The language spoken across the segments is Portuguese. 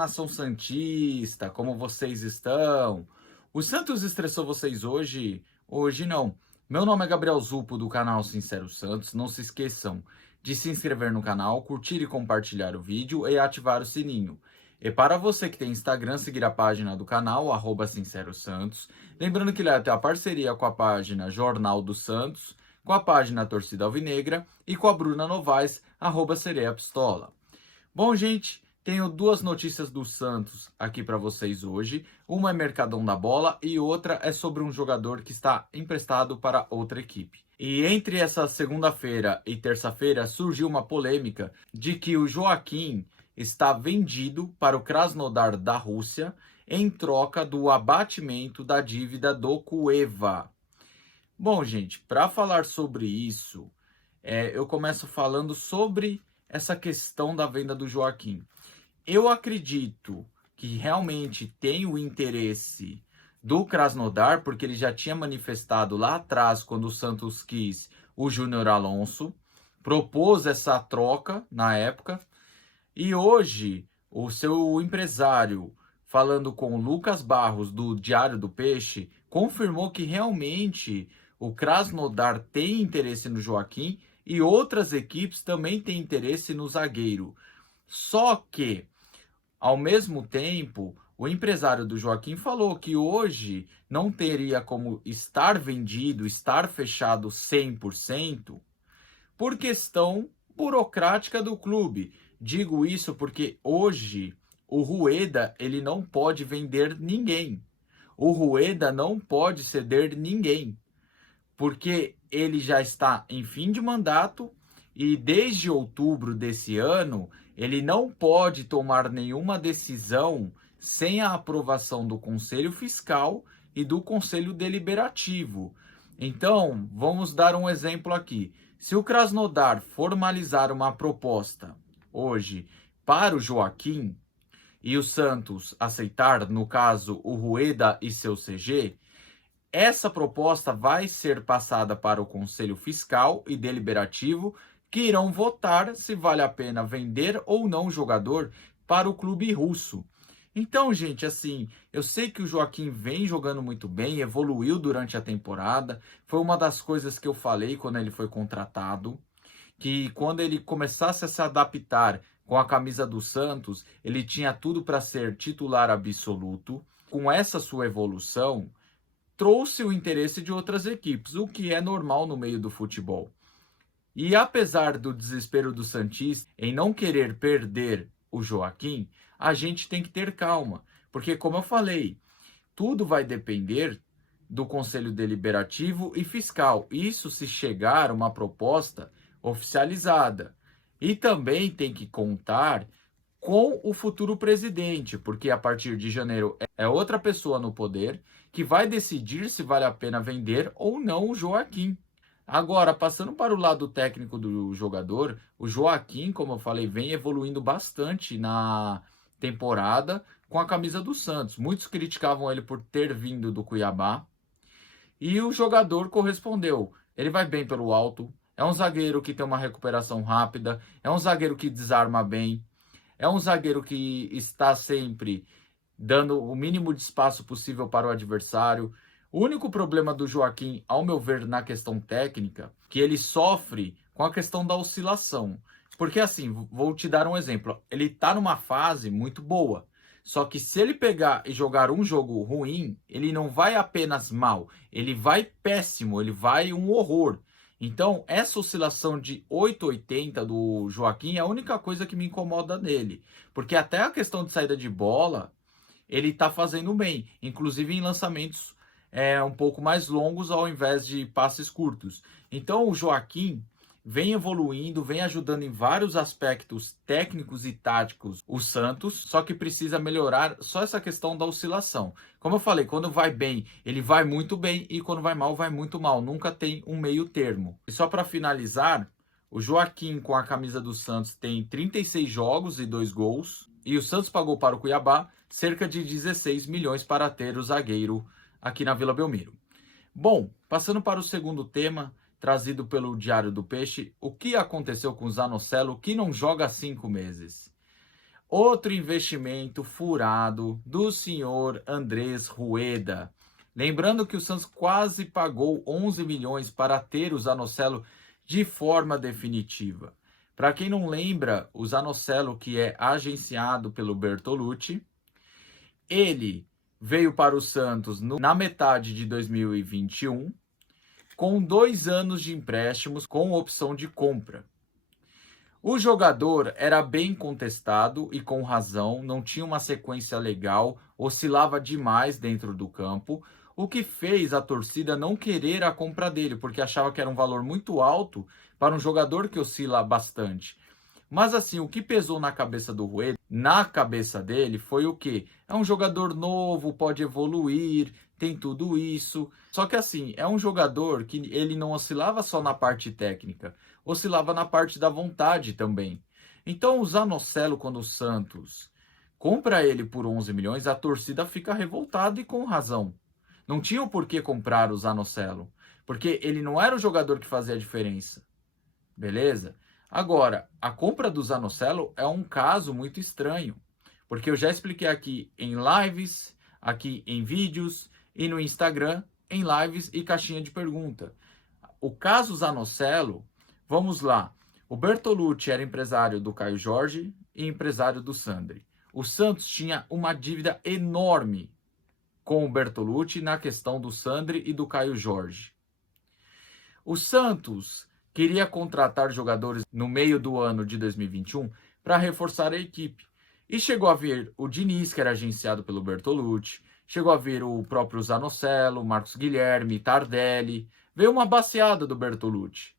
nação santista, como vocês estão? O Santos estressou vocês hoje? Hoje não. Meu nome é Gabriel Zupo, do canal Sincero Santos. Não se esqueçam de se inscrever no canal, curtir e compartilhar o vídeo e ativar o sininho. E para você que tem Instagram, seguir a página do canal, Sincero Santos. Lembrando que lá tem a parceria com a página Jornal do Santos, com a página Torcida Alvinegra e com a Bruna Novaes, @Sereia Pistola. Bom, gente, tenho duas notícias do Santos aqui para vocês hoje. Uma é Mercadão da Bola e outra é sobre um jogador que está emprestado para outra equipe. E entre essa segunda-feira e terça-feira surgiu uma polêmica de que o Joaquim está vendido para o Krasnodar da Rússia em troca do abatimento da dívida do Cueva. Bom, gente, para falar sobre isso, eu começo falando sobre essa questão da venda do Joaquim. Eu acredito que realmente tem o interesse do Krasnodar, porque ele já tinha manifestado lá atrás, quando o Santos quis o Júnior Alonso, propôs essa troca na época, e hoje o seu empresário, falando com o Lucas Barros, do Diário do Peixe, confirmou que realmente o Krasnodar tem interesse no Joaquim e outras equipes também têm interesse no zagueiro. Só que, ao mesmo tempo, o empresário do Joaquim falou que hoje não teria como estar vendido, estar fechado 100%, por questão burocrática do clube. Digo isso porque hoje o Rueda ele não pode vender ninguém. O Rueda não pode ceder ninguém, porque ele já está em fim de mandato e desde outubro desse ano ele não pode tomar nenhuma decisão sem a aprovação do Conselho Fiscal e do Conselho Deliberativo. Então, vamos dar um exemplo aqui. Se o Krasnodar formalizar uma proposta hoje para o Joaquim e o Santos aceitar, no caso, o Rueda e seu CG, essa proposta vai ser passada para o Conselho Fiscal e Deliberativo, que irão votar se vale a pena vender ou não o jogador para o clube russo. Então, gente, assim, eu sei que o Joaquim vem jogando muito bem, evoluiu durante a temporada. Foi uma das coisas que eu falei quando ele foi contratado, que quando ele começasse a se adaptar com a camisa do Santos, ele tinha tudo para ser titular absoluto. Com essa sua evolução, trouxe o interesse de outras equipes, o que é normal no meio do futebol. E apesar do desespero do santista em não querer perder o Joaquim, a gente tem que ter calma, porque como eu falei, tudo vai depender do Conselho Deliberativo e Fiscal. Isso se chegar uma proposta oficializada. E também tem que contar com o futuro presidente, porque a partir de janeiro é outra pessoa no poder que vai decidir se vale a pena vender ou não o Joaquim. Agora, passando para o lado técnico do jogador, o Joaquim, como eu falei, vem evoluindo bastante na temporada com a camisa do Santos. Muitos criticavam ele por ter vindo do Cuiabá e o jogador correspondeu. Ele vai bem pelo alto, é um zagueiro que tem uma recuperação rápida, é um zagueiro que desarma bem, é um zagueiro que está sempre dando o mínimo de espaço possível para o adversário. O único problema do Joaquim, ao meu ver, na questão técnica, que ele sofre com a questão da oscilação. Porque assim, vou te dar um exemplo. Ele está numa fase muito boa. Só que se ele pegar e jogar um jogo ruim, ele não vai apenas mal, ele vai péssimo, ele vai um horror. Então, essa oscilação de 8,80 do Joaquim é a única coisa que me incomoda nele. Porque até a questão de saída de bola, ele está fazendo bem. Inclusive em lançamentos um pouco mais longos ao invés de passes curtos. Então, o Joaquim vem evoluindo, vem ajudando em vários aspectos técnicos e táticos o Santos, só que precisa melhorar só essa questão da oscilação. Como eu falei, quando vai bem, ele vai muito bem e quando vai muito mal. Nunca tem um meio termo. E só para finalizar, o Joaquim com a camisa do Santos tem 36 jogos e 2 gols. E o Santos pagou para o Cuiabá cerca de 16 milhões para ter o zagueiro aqui na Vila Belmiro. Bom, passando para o segundo tema, trazido pelo Diário do Peixe, o que aconteceu com o Zanocelo, que não joga há 5 meses? Outro investimento furado do senhor Andrés Rueda. Lembrando que o Santos quase pagou 11 milhões para ter o Zanocelo de forma definitiva. Para quem não lembra, o Zanocelo, que é agenciado pelo Bertolucci, ele veio para o Santos na metade de 2021, com 2 anos de empréstimos com opção de compra. O jogador era bem contestado e com razão, não tinha uma sequência legal, oscilava demais dentro do campo, o que fez a torcida não querer a compra dele, porque achava que era um valor muito alto para um jogador que oscila bastante. Mas assim, o que pesou na cabeça do Rueda, na cabeça dele, foi o quê? É um jogador novo, pode evoluir, tem tudo isso. Só que assim, é um jogador que ele não oscilava só na parte técnica, oscilava na parte da vontade também. Então, o Zanocelo, quando o Santos compra ele por 11 milhões, a torcida fica revoltada e com razão. Não tinha o porquê comprar o Zanocelo, porque ele não era o jogador que fazia a diferença. Beleza? Agora, a compra do Zanocelo é um caso muito estranho, porque eu já expliquei aqui em lives, aqui em vídeos e no Instagram, em lives e caixinha de pergunta. O caso Zanocelo, vamos lá. O Bertolucci era empresário do Caio Jorge e empresário do Sandri. O Santos tinha uma dívida enorme com o Bertolucci na questão do Sandri e do Caio Jorge. O Santos queria contratar jogadores no meio do ano de 2021 para reforçar a equipe. E chegou a vir o Diniz, que era agenciado pelo Bertolucci, chegou a vir o próprio Zanocelo, Marcos Guilherme, Tardelli, veio uma baciada do Bertolucci.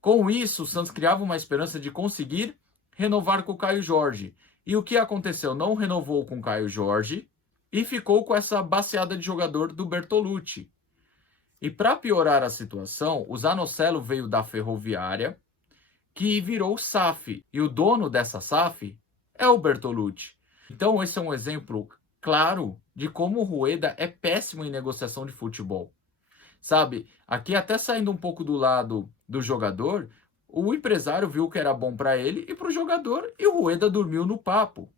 Com isso, o Santos criava uma esperança de conseguir renovar com o Caio Jorge. E o que aconteceu? Não renovou com o Caio Jorge e ficou com essa baciada de jogador do Bertolucci. E para piorar a situação, o Zanocelo veio da Ferroviária, que virou SAF. E o dono dessa SAF é o Bertolucci. Então esse é um exemplo claro de como o Rueda é péssimo em negociação de futebol. Sabe, aqui até saindo um pouco do lado do jogador, o empresário viu que era bom para ele e para o jogador, e o Rueda dormiu no papo.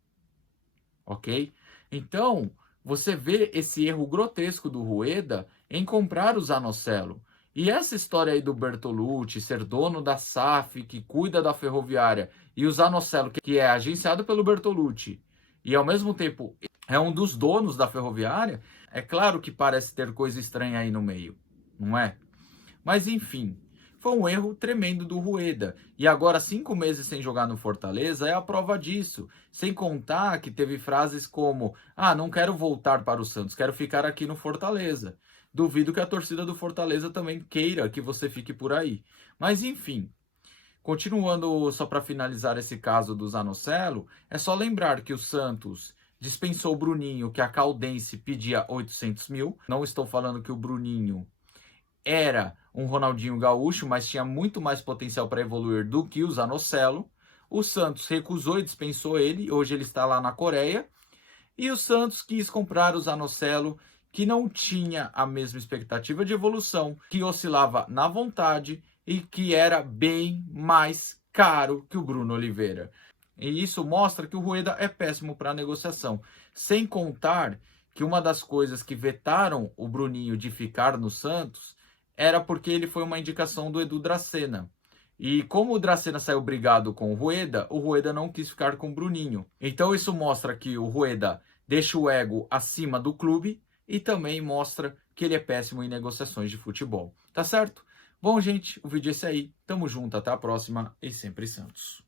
Ok? Então, você vê esse erro grotesco do Rueda em comprar o Zanocelo. E essa história aí do Bertolucci ser dono da SAF, que cuida da Ferroviária, e o Zanocelo, que é agenciado pelo Bertolucci, e ao mesmo tempo é um dos donos da Ferroviária, é claro que parece ter coisa estranha aí no meio, não é? Mas enfim, foi um erro tremendo do Rueda. E agora, 5 meses sem jogar no Fortaleza é a prova disso. Sem contar que teve frases como: ah, não quero voltar para o Santos, quero ficar aqui no Fortaleza. Duvido que a torcida do Fortaleza também queira que você fique por aí. Mas enfim, continuando só para finalizar esse caso do Zanocelo, é só lembrar que o Santos dispensou o Bruninho, que a Caldense pedia 800 mil. Não estou falando que o Bruninho era um Ronaldinho Gaúcho, mas tinha muito mais potencial para evoluir do que o Zanocelo. O Santos recusou e dispensou ele, hoje ele está lá na Coreia. E o Santos quis comprar o Zanocelo, que não tinha a mesma expectativa de evolução, que oscilava na vontade e que era bem mais caro que o Bruno Oliveira. E isso mostra que o Rueda é péssimo para negociação. Sem contar que uma das coisas que vetaram o Bruninho de ficar no Santos era porque ele foi uma indicação do Edu Dracena. E como o Dracena saiu brigado com o Rueda não quis ficar com o Bruninho. Então isso mostra que o Rueda deixa o ego acima do clube e também mostra que ele é péssimo em negociações de futebol. Tá certo? Bom, gente, o vídeo é esse aí. Tamo junto, até a próxima e sempre Santos.